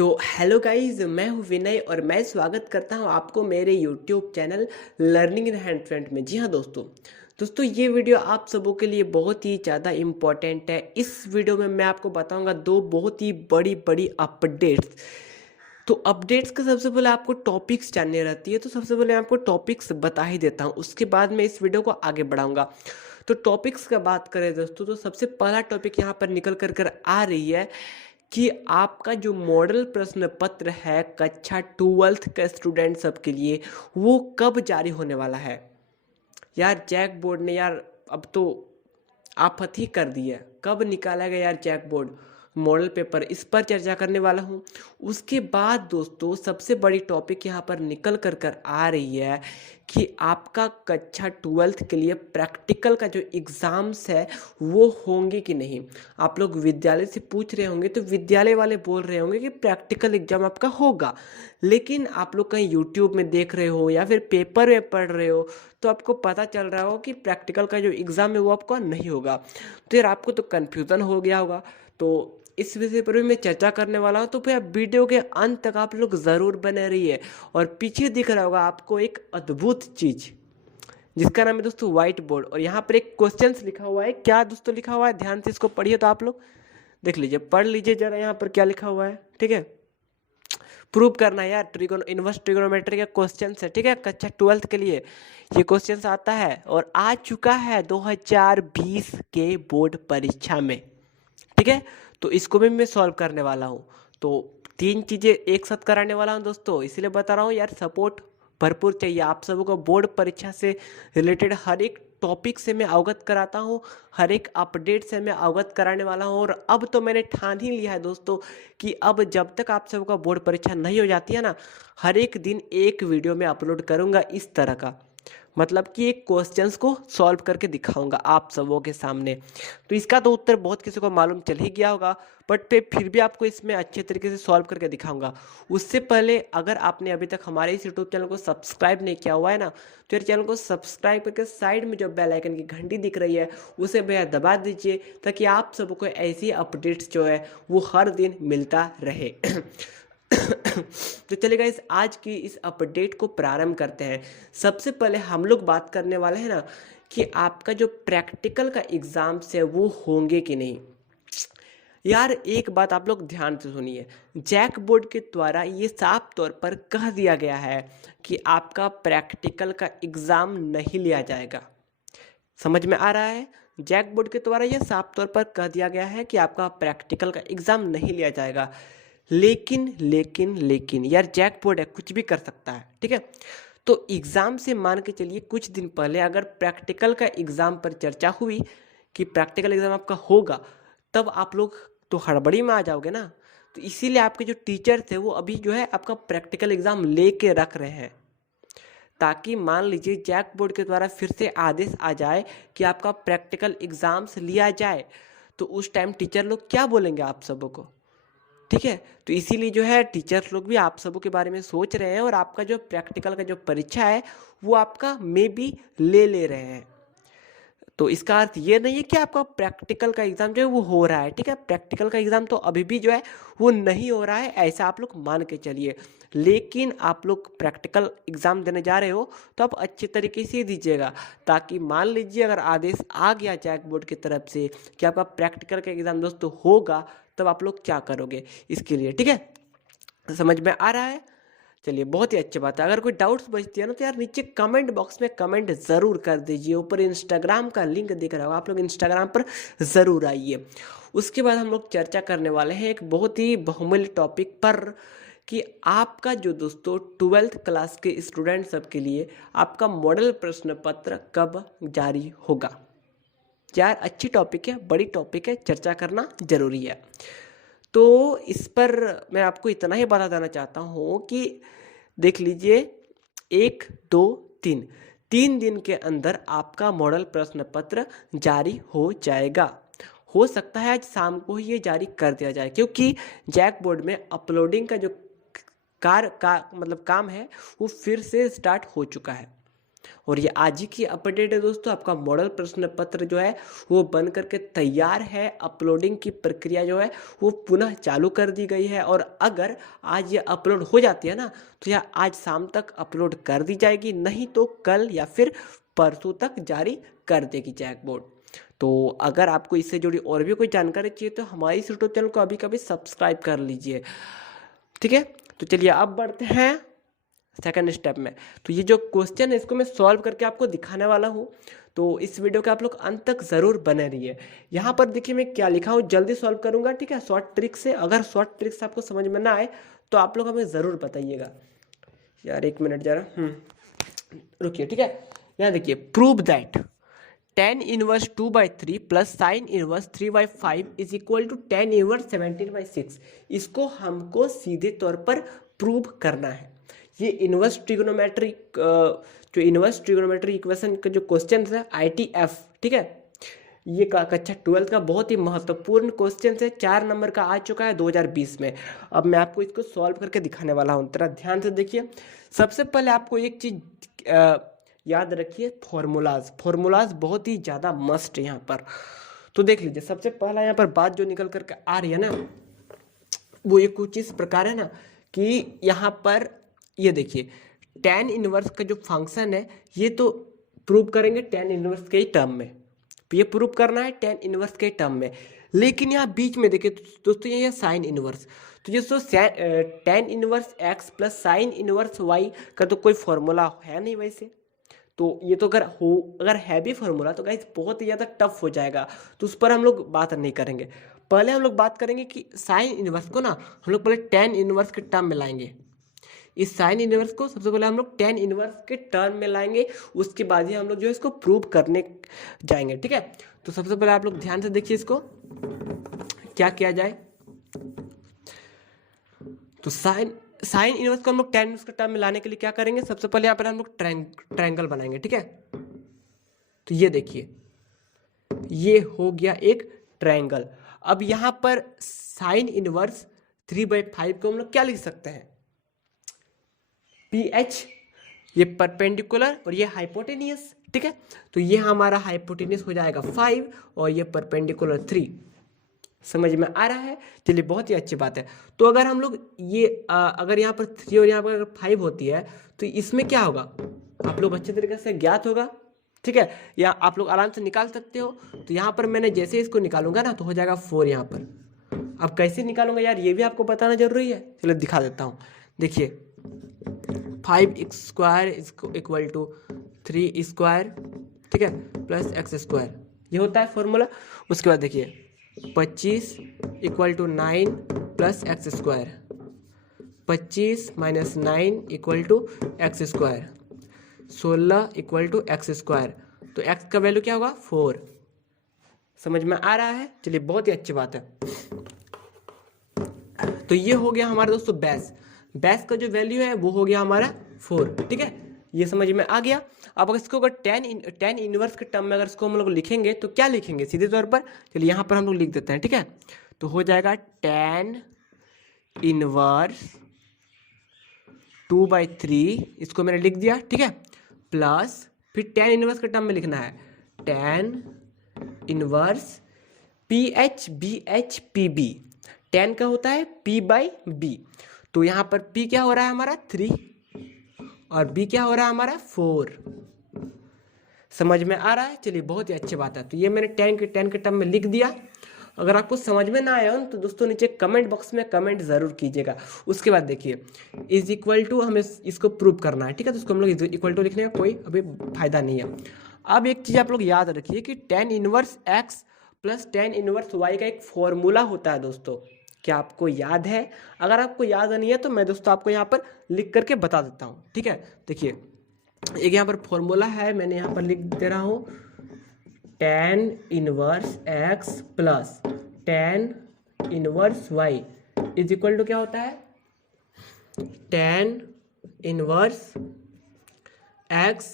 तो hello guys, मैं हूं विनय और मैं स्वागत करता हूं आपको मेरे YouTube channel learning in hand front में। जी हाँ दोस्तों ये वीडियो आप सबों के लिए बहुत ही ज़्यादा इम्पोर्टेंट है। इस वीडियो में मैं आपको बताऊंगा दो बहुत ही बड़ी बड़ी अपडेट्स। तो अपडेट्स का सबसे पहले आपको टॉपिक्स जाननी रहती है, तो सबसे पहले मैं आपको टॉपिक्स बता ही देता हूँ, उसके बाद मैं इस वीडियो को आगे बढ़ाऊंगा। तो टॉपिक्स का बात करें दोस्तों, तो सबसे पहला टॉपिक यहाँ पर निकल कर आ रही है कि आपका जो मॉडल प्रश्न पत्र है कक्षा 12th का स्टूडेंट सब के लिए वो कब जारी होने वाला है। यार जैक बोर्ड ने यार अब तो आफत ही कर दी है। कब निकाला गया यार जैक बोर्ड मॉडल पेपर, इस पर चर्चा करने वाला हूँ। उसके बाद दोस्तों सबसे बड़ी टॉपिक यहाँ पर निकल कर आ रही है कि आपका कक्षा 12th के लिए प्रैक्टिकल का जो एग्ज़ाम्स है वो होंगे कि नहीं। आप लोग विद्यालय से पूछ रहे होंगे तो विद्यालय वाले बोल रहे होंगे कि प्रैक्टिकल एग्ज़ाम आपका होगा, लेकिन आप लोग कहीं यूट्यूब में देख रहे हो या फिर पेपर में पढ़ रहे हो तो आपको पता चल रहा हो कि प्रैक्टिकल का जो एग्ज़ाम है वो आपका नहीं होगा। तो यार आपको तो कन्फ्यूज़न हो गया होगा। तो इस विषय पर भी मैं चर्चा करने वाला हूँ, तो भैया वीडियो के अंत तक आप लोग ज़रूर बने रहिए। और पीछे दिख रहा होगा आपको एक अद्भुत चीज़ जिसका नाम है दोस्तों व्हाइट बोर्ड, और यहाँ पर एक क्वेश्चन लिखा हुआ है। क्या दोस्तों लिखा हुआ है, ध्यान से इसको पढ़िए। तो आप लोग देख लीजिए, पढ़ लीजिए जरा यहाँ पर क्या लिखा हुआ है, ठीक है। प्रूव करना है यार, इनवर्स ट्रिगोनोमेट्री का क्वेश्चन है, ठीक है। कक्षा 12th के लिए ये क्वेश्चन आता है और आ चुका है 2020 के बोर्ड परीक्षा में, ठीक है। तो इसको भी मैं सॉल्व करने वाला हूँ। तो तीन चीज़ें एक साथ कराने वाला हूँ दोस्तों, इसीलिए बता रहा हूँ यार, सपोर्ट भरपूर चाहिए आप सबों को। बोर्ड परीक्षा से रिलेटेड हर एक टॉपिक से मैं अवगत कराता हूँ, हर एक अपडेट से मैं अवगत कराने वाला हूँ। और अब तो मैंने ठान ही लिया है दोस्तों कि अब जब तक आप सबका बोर्ड परीक्षा नहीं हो जाती है ना, हर एक दिन एक वीडियो में अपलोड करूँगा इस तरह का, मतलब कि एक क्वेश्चंस को सॉल्व करके दिखाऊंगा आप सबों के सामने। तो इसका तो उत्तर बहुत किसी को मालूम चल ही गया होगा, बट पे फिर भी आपको इसमें अच्छे तरीके से सॉल्व करके दिखाऊंगा। उससे पहले अगर आपने अभी तक हमारे इस यूट्यूब चैनल को सब्सक्राइब नहीं किया हुआ है ना, तो यार चैनल को सब्सक्राइब करके साइड में जो बेल आइकन की घंटी दिख रही है उसे भैया दबा दीजिए, ताकि आप सबको ऐसी अपडेट्स जो है वो हर दिन मिलता रहे। तो चलिए इस आज की इस अपडेट को प्रारंभ करते हैं। सबसे पहले हम लोग बात करने वाले हैं ना कि आपका जो प्रैक्टिकल का एग्जाम्स है वो होंगे कि नहीं। यार एक बात आप लोग ध्यान से सुनिए, जैक बोर्ड के द्वारा ये साफ तौर पर कह दिया गया है कि आपका प्रैक्टिकल का एग्जाम नहीं लिया जाएगा। समझ में आ रहा है, जैक बोर्ड के द्वारा यह साफ तौर पर कह दिया गया है कि आपका प्रैक्टिकल का एग्जाम नहीं लिया जाएगा। लेकिन लेकिन लेकिन यार जैक बोर्ड है, कुछ भी कर सकता है, ठीक है। तो एग्ज़ाम से मान के चलिए कुछ दिन पहले अगर प्रैक्टिकल का एग्ज़ाम पर चर्चा हुई कि प्रैक्टिकल एग्ज़ाम आपका होगा, तब आप लोग तो हड़बड़ी में आ जाओगे ना। तो इसीलिए आपके जो टीचर थे वो अभी जो है आपका प्रैक्टिकल एग्ज़ाम लेके रख रहे हैं, ताकि मान लीजिए जैक बोर्ड के द्वारा फिर से आदेश आ जाए कि आपका प्रैक्टिकल एग्ज़ाम्स लिया जाए, तो उस टाइम टीचर लोग क्या बोलेंगे आप सबों को, ठीक है। तो इसीलिए जो है टीचर्स लोग भी आप सबों के बारे में सोच रहे हैं और आपका जो प्रैक्टिकल का जो परीक्षा है वो आपका मे बी ले रहे हैं। तो इसका अर्थ ये नहीं है कि आपका प्रैक्टिकल का एग्ज़ाम जो है वो हो रहा है, ठीक है। प्रैक्टिकल का एग्ज़ाम तो अभी भी जो है वो नहीं हो रहा है, ऐसा आप लोग मान के चलिए। लेकिन आप लोग प्रैक्टिकल एग्ज़ाम देने जा रहे हो तो आप अच्छे तरीके से दीजिएगा, ताकि मान लीजिए अगर आदेश आ गया जैक बोर्ड की तरफ से कि आपका प्रैक्टिकल का एग्ज़ाम दोस्तों होगा, तब आप लोग क्या करोगे इसके लिए, ठीक है। समझ में आ रहा है। चलिए बहुत ही अच्छी बात है। अगर कोई डाउट्स बचती है ना तो यार नीचे कमेंट बॉक्स में कमेंट ज़रूर कर दीजिए। ऊपर इंस्टाग्राम का लिंक दिख रहा होगा, आप लोग इंस्टाग्राम पर ज़रूर आइए। उसके बाद हम लोग चर्चा करने वाले हैं एक बहुत ही बहुमूल्य टॉपिक पर कि आपका जो दोस्तों 12th क्लास के स्टूडेंट सब के लिए आपका मॉडल प्रश्न पत्र कब जारी होगा। यार अच्छी टॉपिक है, बड़ी टॉपिक है, चर्चा करना जरूरी है। तो इस पर मैं आपको इतना ही बता देना चाहता हूँ कि देख लीजिए, 1 2 3 3 दिन के अंदर आपका मॉडल प्रश्न पत्र जारी हो जाएगा। हो सकता है आज शाम को ही ये जारी कर दिया जाए, क्योंकि जैक बोर्ड में अपलोडिंग का जो काम है वो फिर से स्टार्ट हो चुका है। और ये आज ही की अपडेट है दोस्तों। आपका मॉडल प्रश्न पत्र जो है वो बन करके तैयार है। अपलोडिंग की प्रक्रिया जो है वो पुनः चालू कर दी गई है, और अगर आज ये अपलोड हो जाती है ना तो यह आज शाम तक अपलोड कर दी जाएगी, नहीं तो कल या फिर परसों तक जारी कर देगी जैक बोर्ड। तो अगर आपको इससे जुड़ी और भी कोई जानकारी चाहिए तो हमारे इस यूट्यूब चैनल को अभी कभी सब्सक्राइब कर लीजिए, ठीक है। तो चलिए अब बढ़ते हैं सेकंड स्टेप में। तो ये जो क्वेश्चन है इसको मैं सॉल्व करके आपको दिखाने वाला हूँ, तो इस वीडियो के आप लोग अंत तक ज़रूर बने रहिए। यहाँ पर देखिए मैं क्या लिखा हूँ, जल्दी सॉल्व करूँगा, ठीक है, शॉर्ट ट्रिक से। अगर शॉर्ट ट्रिक से आपको समझ में ना आए तो आप लोग हमें ज़रूर बताइएगा। यार एक मिनट जरा रुकिए, ठीक है। यहाँ देखिए, prove that tan inverse 2/3 plus sine inverse 3/5 is equal to tan inverse 17/6। इसको हमको सीधे तौर पर प्रूव करना है। ये इनवर्स ट्रिग्नोमेट्री इक्वेशन का जो क्वेश्चन है ITF, ठीक है, ये कक्षा 12 का बहुत ही महत्वपूर्ण क्वेश्चन है। 4 नंबर का आ चुका है 2020 में। अब मैं आपको इसको सॉल्व करके दिखाने वाला हूँ, तरह ध्यान से देखिए। सबसे पहले आपको एक चीज़ याद रखिए, फॉर्मूलाज बहुत ही ज़्यादा मस्ट है यहाँ पर। तो देख लीजिए, सबसे पहला यहाँ पर बात जो निकल करके आ रही है ना वो ये कुछ इस प्रकार है ना कि यहाँ पर ये देखिए, tan इनवर्स का जो फंक्शन है ये तो प्रूव करेंगे tan इनवर्स के ही टर्म में, तो ये प्रूव करना है tan इनवर्स के टर्म में। लेकिन यहाँ बीच में देखिए दोस्तों, ये साइन इनवर्स, तो ये tan inverse x plus sine inverse y का तो कोई फॉर्मूला है नहीं वैसे। तो ये तो अगर है भी फॉर्मूला तो गाइस बहुत ही ज़्यादा टफ हो जाएगा, तो उस पर हम लोग बात नहीं करेंगे। पहले हम लोग बात करेंगे कि साइन इनवर्स को ना हम लोग पहले tan इनवर्स के टर्म में लाएंगे। इस साइन इनवर्स को सबसे पहले हम लोग tan इनवर्स के टर्म में लाएंगे, उसके बाद ही हम लोग जो है इसको प्रूव करने जाएंगे, ठीक है। तो सबसे पहले आप लोग ध्यान से देखिए इसको क्या किया जाए। तो साइन इनवर्स को हम लोग tan इनवर्स के टर्म में लाने के लिए क्या करेंगे, सबसे पहले यहाँ पर हम लोग ट्रायंगल बनाएंगे, ठीक है। तो ये देखिए, ये हो गया एक ट्रायंगल। अब यहाँ पर साइन इनवर्स 3/5 को हम लोग क्या लिख सकते हैं, PH, ये परपेंडिकुलर और ये हाइपोटेनियस, ठीक है। तो ये हमारा हाइपोटेनियस हो जाएगा 5 और ये परपेंडिकुलर 3। समझ में आ रहा है? चलिए, बहुत ही अच्छी बात है। तो अगर हम लोग ये अगर यहाँ पर 3 और यहाँ पर अगर 5 होती है तो इसमें क्या होगा आप लोग अच्छे तरीके से ज्ञात होगा, ठीक है, या आप लोग आराम से निकाल सकते हो। तो यहाँ पर मैंने जैसे इसको निकालूंगा ना तो हो जाएगा 4 यहाँ पर। अब कैसे निकालूंगा यार, ये भी आपको बताना जरूरी है। चलो दिखा देता हूँ। देखिए, 5x² इक्वल टू 3 स्क्वायर, ठीक है, प्लस x², ये होता है फॉर्मूला। उसके बाद देखिए 25 equal to 9 plus x², 25 minus 9 equal to x², 16 equal to x²। तो x का वैल्यू क्या होगा 4। समझ में आ रहा है? चलिए, बहुत ही अच्छी बात है। तो ये हो गया हमारा दोस्तों बेस का जो वैल्यू है वो हो गया हमारा 4, ठीक है, ये समझ में आ गया। अब अगर इसको अगर tan इनवर्स के टर्म में अगर इसको हम लोग लिखेंगे तो क्या लिखेंगे सीधे तौर पर, चलिए यहाँ पर हम लोग लिख देते हैं, ठीक है। तो हो जाएगा tan इनवर्स 2/3, इसको मैंने लिख दिया, ठीक है, प्लस फिर tan इनवर्स के टर्म में लिखना है tan inverse PH BH PB। tan का होता है P/B, तो यहाँ पर P क्या हो रहा है हमारा 3 और B क्या हो रहा है हमारा 4। समझ में आ रहा है? चलिए, बहुत ही अच्छी बात है। तो ये मैंने tan के टर्म में लिख दिया। अगर आपको समझ में ना आया हो तो दोस्तों नीचे कमेंट बॉक्स में कमेंट जरूर कीजिएगा। उसके बाद देखिए, इज इक्वल टू हमें इसको प्रूव करना है, ठीक है, तो उसको हम लोग इक्वल टू लिखने का कोई अभी फायदा नहीं है। अब एक चीज़ आप लोग याद रखिए कि tan inverse x plus tan inverse y का एक फॉर्मूला होता है दोस्तों। क्या आपको याद है? अगर आपको याद नहीं है तो मैं दोस्तों आपको यहाँ पर लिख करके बता देता हूँ, ठीक है। देखिए, एक यहाँ पर फॉर्मूला है, मैंने यहाँ पर लिख दे रहा हूँ, tan inverse x plus tan inverse y is equal to क्या होता है, tan inverse x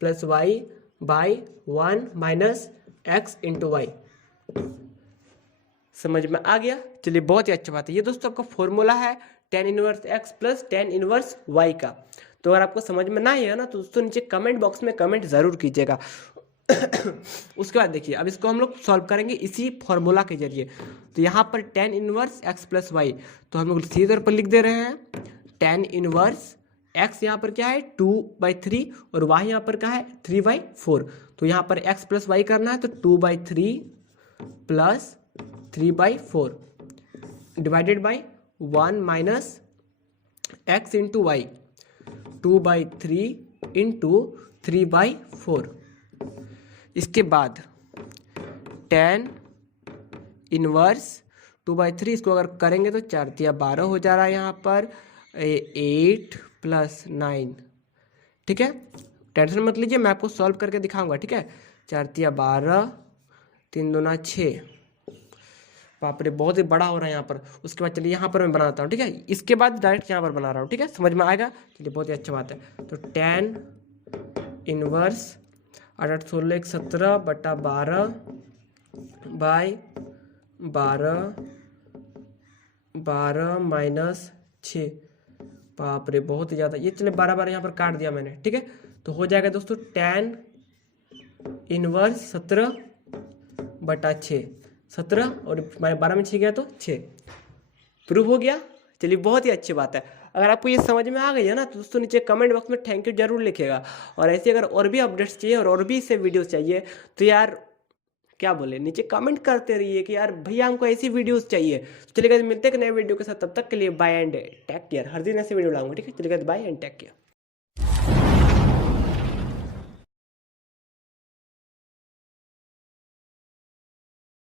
plus y by 1 minus x into y. समझ में आ गया? चलिए, बहुत ही अच्छी बात है। ये दोस्तों आपका फॉर्मूला है tan inverse x plus tan inverse y का। तो अगर आपको समझ में ना आएगा ना तो दोस्तों नीचे कमेंट बॉक्स में कमेंट ज़रूर कीजिएगा। उसके बाद देखिए अब इसको हम लोग सॉल्व करेंगे इसी फॉर्मूला के जरिए। तो यहाँ पर tan inverse x plus y, तो हम लोग सीधे तौर पर लिख दे रहे हैं tan इनवर्स x यहाँ पर क्या है 2/3 और y यहाँ पर क्या है 3/4। तो यहाँ पर x प्लस वाई करना है तो 2/3 plus 3/4 divided by 1 minus x into y, 2/3 into 3/4। इसके बाद tan इनवर्स 2/3 इसको अगर करेंगे तो 4×3=12 हो जा रहा है यहाँ पर 8 + 9। ठीक है, टेंशन मत लीजिए, मैं आपको सॉल्व करके दिखाऊंगा। ठीक है, 4×3=12, 3×2=6। बाप रे बहुत ही बड़ा हो रहा है यहाँ पर। उसके बाद चलिए यहाँ पर मैं बनाता हूँ। ठीक है, इसके बाद डायरेक्ट यहाँ पर बना रहा हूँ। ठीक है, समझ में आएगा। चलिए बहुत ही अच्छी बात है। तो tan इनवर्स 8 16 17/12 बाई 12 माइनस 6। बाप रे बहुत ही ज़्यादा। ये चले 12 यहाँ पर काट दिया मैंने। ठीक है, तो हो जाएगा दोस्तों tan इनवर्स 17/6, 17 और हमारे 12 में 6 गया तो 6। प्रूव हो गया। चलिए बहुत ही अच्छी बात है। अगर आपको ये समझ में आ गई है ना तो दोस्तों नीचे कमेंट बॉक्स में थैंक यू जरूर लिखिएगा। और ऐसे अगर और भी अपडेट्स चाहिए और भी इससे वीडियोस चाहिए तो यार क्या बोले, नीचे कमेंट करते रहिए कि यार भैया हमको ऐसी वीडियोस चाहिए। तो चलिए मिलते हैं नए वीडियो के साथ, तब तक के लिए बाय एंड टेक केयर। हर दिन ऐसे वीडियो लाऊंगा। ठीक है, चलिए बाय एंड टेक केयर।